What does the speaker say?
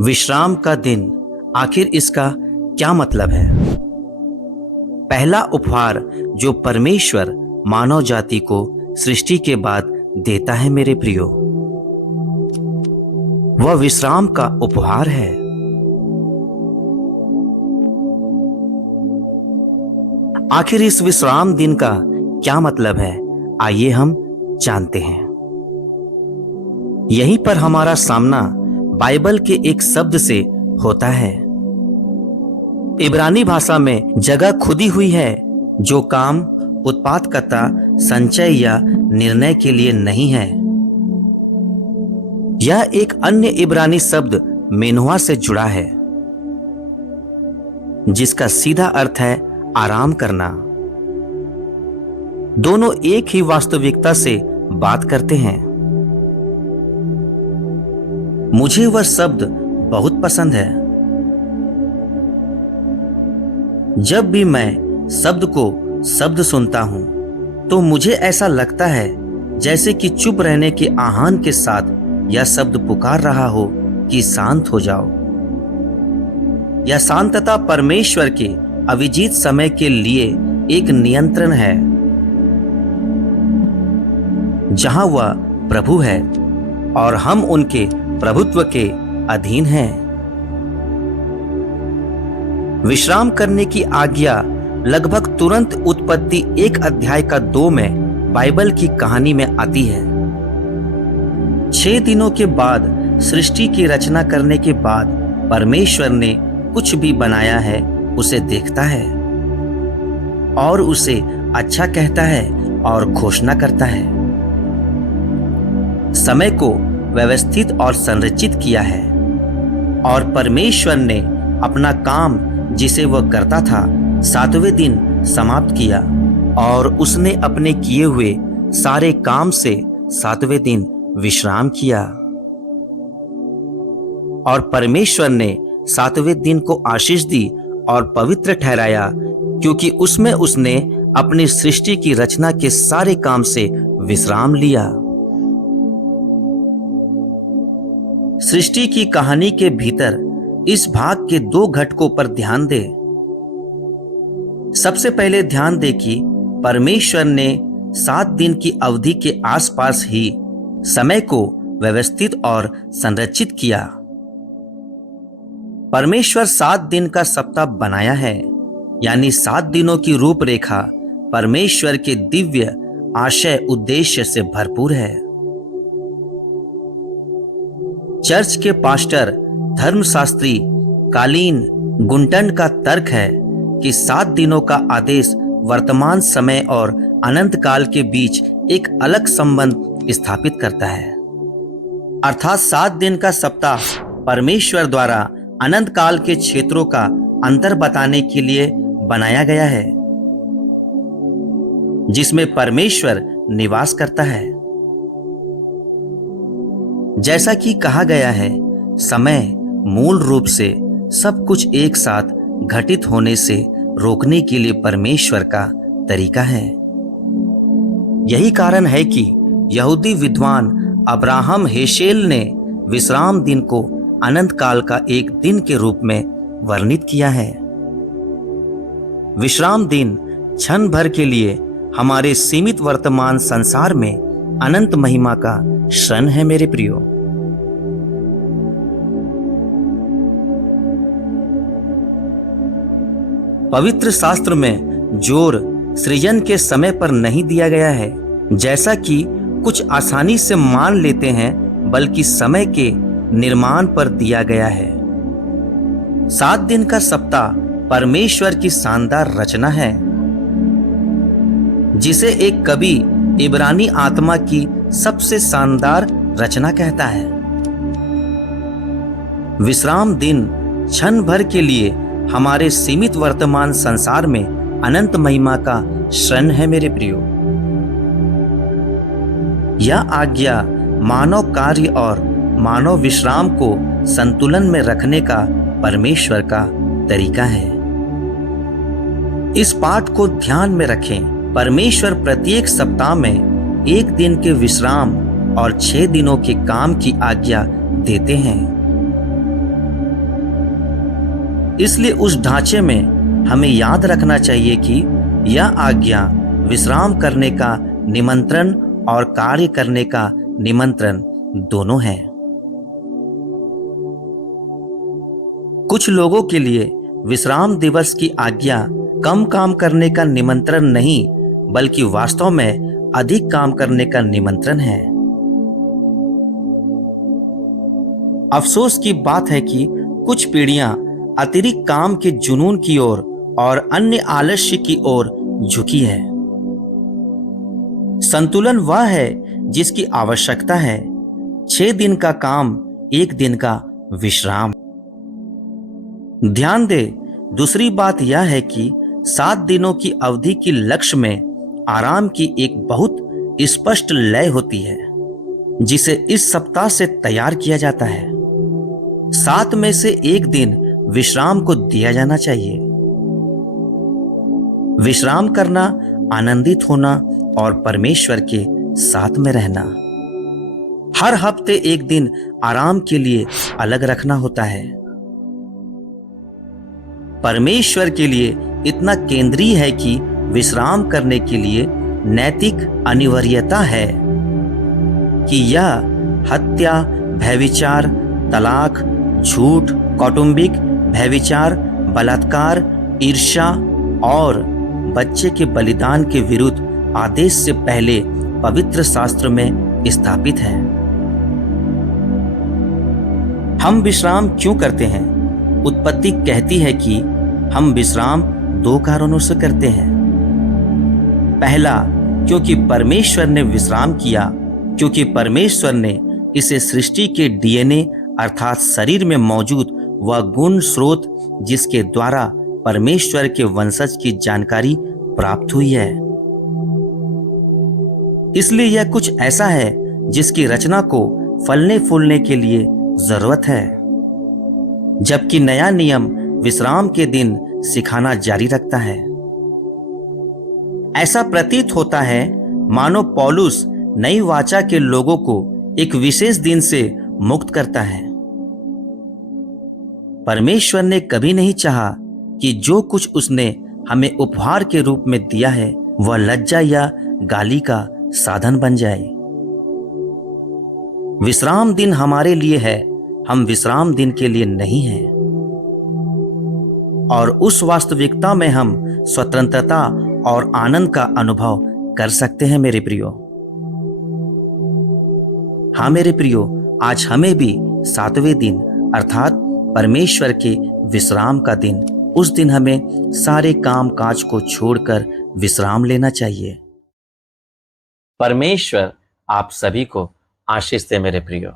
विश्राम का दिन, आखिर इसका क्या मतलब है? पहला उपहार जो परमेश्वर मानव जाति को सृष्टि के बाद देता है मेरे प्रियो, वह विश्राम का उपहार है। आखिर इस विश्राम दिन का क्या मतलब है, आइए हम जानते हैं। यहीं पर हमारा सामना बाइबल के एक शब्द से होता है। इब्रानी भाषा में जगह खुदी हुई है जो काम उत्पादकता, संचय या निर्णय के लिए नहीं है। यह एक अन्य इब्रानी शब्द मेनुहा से जुड़ा है, जिसका सीधा अर्थ है आराम करना। दोनों एक ही वास्तविकता से बात करते हैं। मुझे वह शब्द बहुत पसंद है। जब भी मैं शब्द सुनता हूं तो मुझे ऐसा लगता है जैसे कि चुप रहने के आह्वान के साथ यह शब्द पुकार रहा हो कि शांत हो जाओ। यह शांतता परमेश्वर के अविजित समय के लिए एक नियंत्रण है, जहां वह प्रभु है और हम उनके प्रभुत्व के अधीन हैं। विश्राम करने की आज्ञा लगभग तुरंत उत्पत्ति 1 अध्याय का 2 में बाइबल की कहानी में आती है। 6 दिनों के बाद, सृष्टि की रचना करने के बाद, परमेश्वर ने कुछ भी बनाया है उसे देखता है और उसे अच्छा कहता है और घोषणा करता है। समय को व्यवस्थित और संरचित किया है और परमेश्वर ने अपना काम जिसे वह करता था 7वें दिन समाप्त किया और उसने अपने किए हुए सारे काम से 7वें दिन विश्राम किया। और परमेश्वर ने 7वें दिन को आशीष दी और पवित्र ठहराया, क्योंकि उसमें उसने अपनी सृष्टि की रचना के सारे काम से विश्राम लिया। सृष्टि की कहानी के भीतर इस भाग के 2 घटकों पर ध्यान दे। सबसे पहले ध्यान दे कि परमेश्वर ने 7 दिन की अवधि के आसपास ही समय को व्यवस्थित और संरचित किया। परमेश्वर 7 दिन का सप्ताह बनाया है, यानी 7 दिनों की रूपरेखा परमेश्वर के दिव्य आशय उद्देश्य से भरपूर है। चर्च के पास्टर, धर्मशास्त्री कालीन गुंटन का तर्क है कि 7 दिनों का आदेश वर्तमान समय और अनंत काल के बीच एक अलग संबंध स्थापित करता है। अर्थात 7 दिन का सप्ताह परमेश्वर द्वारा अनंत काल के क्षेत्रों का अंतर बताने के लिए बनाया गया है, जिसमें परमेश्वर निवास करता है। जैसा कि कहा गया है, समय मूल रूप से सब कुछ एक साथ घटित होने से रोकने के लिए परमेश्वर का तरीका है। यही कारण है कि यहूदी विद्वान अब्राहम हेशेल ने विश्राम दिन को अनंत काल का एक दिन के रूप में वर्णित किया है। विश्राम दिन क्षण भर के लिए हमारे सीमित वर्तमान संसार में अनंत महिमा का क्षण है मेरे प्रियो। पवित्र शास्त्र में जोर सृजन के समय पर नहीं दिया गया है, जैसा कि कुछ आसानी से मान लेते हैं, बल्कि समय के निर्माण पर दिया गया है। 7 दिन का सप्ताह परमेश्वर की शानदार रचना है, जिसे एक कवि इब्रानी आत्मा की सबसे शानदार रचना कहता है। विश्राम दिन क्षण भर के लिए हमारे सीमित वर्तमान संसार में अनंत महिमा का क्षण है मेरे प्रियो। यह आज्ञा मानव कार्य और मानव विश्राम को संतुलन में रखने का परमेश्वर का तरीका है। इस पाठ को ध्यान में रखें। परमेश्वर प्रत्येक सप्ताह में 1 दिन के विश्राम और 6 दिनों के काम की आज्ञा देते हैं। इसलिए उस ढांचे में हमें याद रखना चाहिए कि यह आज्ञा विश्राम करने का निमंत्रण और कार्य करने का निमंत्रण दोनों है। कुछ लोगों के लिए विश्राम दिवस की आज्ञा कम काम करने का निमंत्रण नहीं, बल्कि वास्तव में अधिक काम करने का निमंत्रण है। अफसोस की बात है कि कुछ पीढ़ियां अतिरिक्त काम के जुनून की ओर और अन्य आलस्य की ओर झुकी है। संतुलन वह है जिसकी आवश्यकता है। 6 दिन का काम, 1 दिन का विश्राम। ध्यान दे, दूसरी बात यह है कि 7 दिनों की अवधि की लक्ष्य में आराम की एक बहुत स्पष्ट लय होती है, जिसे इस सप्ताह से तैयार किया जाता है। 7 में से 1 दिन विश्राम को दिया जाना चाहिए। विश्राम करना, आनंदित होना और परमेश्वर के साथ में रहना। हर हफ्ते 1 दिन आराम के लिए अलग रखना होता है। परमेश्वर के लिए इतना केंद्रीय है कि विश्राम करने के लिए नैतिक अनिवार्यता है कि यह हत्या, व्यभिचार, तलाक, झूठ, कौटुंबिक व्यभिचार, बलात्कार, ईर्ष्या और बच्चे के बलिदान के विरुद्ध आदेश से पहले पवित्र शास्त्र में स्थापित है। हम विश्राम क्यों करते हैं? उत्पत्ति कहती है कि हम विश्राम 2 कारणों से करते हैं। पहला, क्योंकि परमेश्वर ने विश्राम किया, क्योंकि परमेश्वर ने इसे सृष्टि के डीएनए अर्थात शरीर में मौजूद वह गुण स्रोत जिसके द्वारा परमेश्वर के वंशज की जानकारी प्राप्त हुई है। इसलिए यह कुछ ऐसा है जिसकी रचना को फलने फूलने के लिए जरूरत है। जबकि नया नियम विश्राम के दिन सिखाना जारी रखता है। ऐसा प्रतीत होता है मानो पौलुस नई वाचा के लोगों को एक विशेष दिन से मुक्त करता है। परमेश्वर ने कभी नहीं चाहा कि जो कुछ उसने हमें उपहार के रूप में दिया है वह लज्जा या गाली का साधन बन जाए। विश्राम दिन हमारे लिए है, हम विश्राम दिन के लिए नहीं हैं। और उस वास्तविकता में हम स्वतंत्रता और आनंद का अनुभव कर सकते हैं मेरे प्रियो। हाँ मेरे प्रियो, आज हमें भी 7वें दिन अर्थात परमेश्वर के विश्राम का दिन, उस दिन हमें सारे काम काज को छोड़कर विश्राम लेना चाहिए। परमेश्वर आप सभी को आशीष दे मेरे प्रियो।